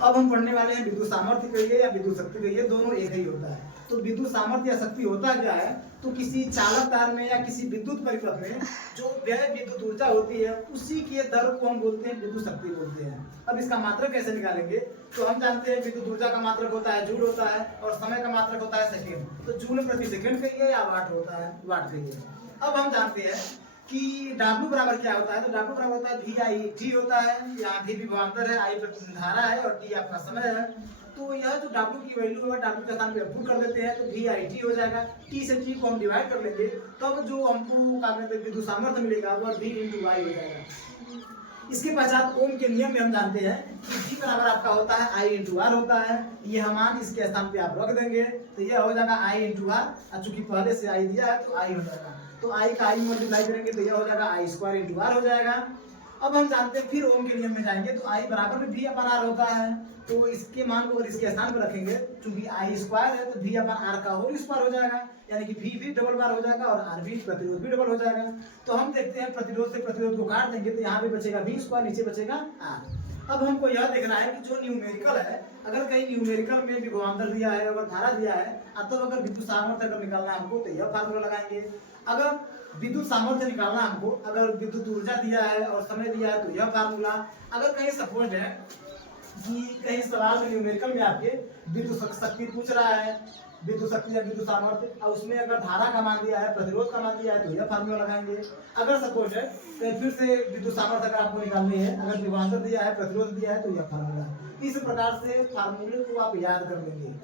अब हम पढ़ने वाले हैं विद्युत सामर्थ्य कहिए या विद्युत शक्ति कहिए, दोनों एक ही होता है। तो विद्युत सामर्थ्य या शक्ति होता क्या है, तो किसी चालक तार में या किसी विद्युत परिपथ में जो व्यय विद्युत ऊर्जा होती है उसी के दर को हम बोलते हैं विद्युत शक्ति बोलते हैं। अब इसका मात्रक कैसे निकालेंगे, तो हम जानते हैं विद्युत ऊर्जा का मात्रक होता है जूल होता है और समय का मात्रक होता है सेकेंड। तो जूल प्रति सेकेंड कहिए या वाट होता है, वाट कहिए। अब हम जानते हैं कि W बराबर क्या होता है, तो W बराबर होता है VI/T होता है। यहाँ V विभवांतर है, I धारा है और T आपका समय है। तो यह जो W की वैल्यू है W के स्थान पे पुट कर देते हैं तो VI/T हो जाएगा। T से T को हम डिवाइड कर लेंगे तब जो हमको क्या कहते हैं विद्युत सामर्थ्य मिलेगा वह V × I हो जाएगा। इसके पश्चात ओम के नियम में हम जानते हैं कि V बराबर आपका होता है I × R होता है। ये मान इसके स्थान पे आप रख देंगे तो यह हो जाएगा I × R, और चूंकि पहले से I दिया है तो I हो जाएगा। तो I का I मल्टीप्लाई करेंगे तो यह हो जाएगा I² × R हो जाएगा। अब हम जानते हैं फिर ओम के नियम में जाएंगे तो I बराबर में V/R होता है। तो इसके मान को अगर इसके स्थान पर रखेंगे चूंकि I² है तो V/R का होल स्क्वायर हो जाएगा, यानी कि V भी डबल बार हो जाएगा और R भी प्रतिरोध भी डबल हो जाएगा। तो हम देखते हैं प्रतिरोध से प्रतिरोध को काट देंगे तो यहाँ पे बचेगा V², नीचे बचेगा R। अब हमको यह देखना है कि जो न्यूमेरिकल है, अगर कहीं न्यूमेरिकल में विभवांतर दिया है, अगर धारा दिया है, तब अगर विद्युत सामर्थ्य अगर निकालना है हमको तो यह फार्मूला लगाएंगे। अगर विद्युत सामर्थ्य निकालना हमको, अगर विद्युत ऊर्जा दिया है और समय दिया है तो यह फार्मूला। अगर कहीं सपोज है कि कहीं सवाल में न्यूमेरिकल में आपके विद्युत शक्ति पूछ रहा है, विद्युत शक्ति या विद्युत सामर्थ्य, और उसमें अगर धारा का मान दिया है, प्रतिरोध का मान दिया है तो यह फार्मूला लगाएंगे। अगर सपोज है तो फिर से विद्युत सामर्थ्य अगर आपको निकालनी है, अगर विभवांतर दिया है, प्रतिरोध दिया है तो यह फार्मूला। इस प्रकार से फार्मूले को आप याद कर लेंगे।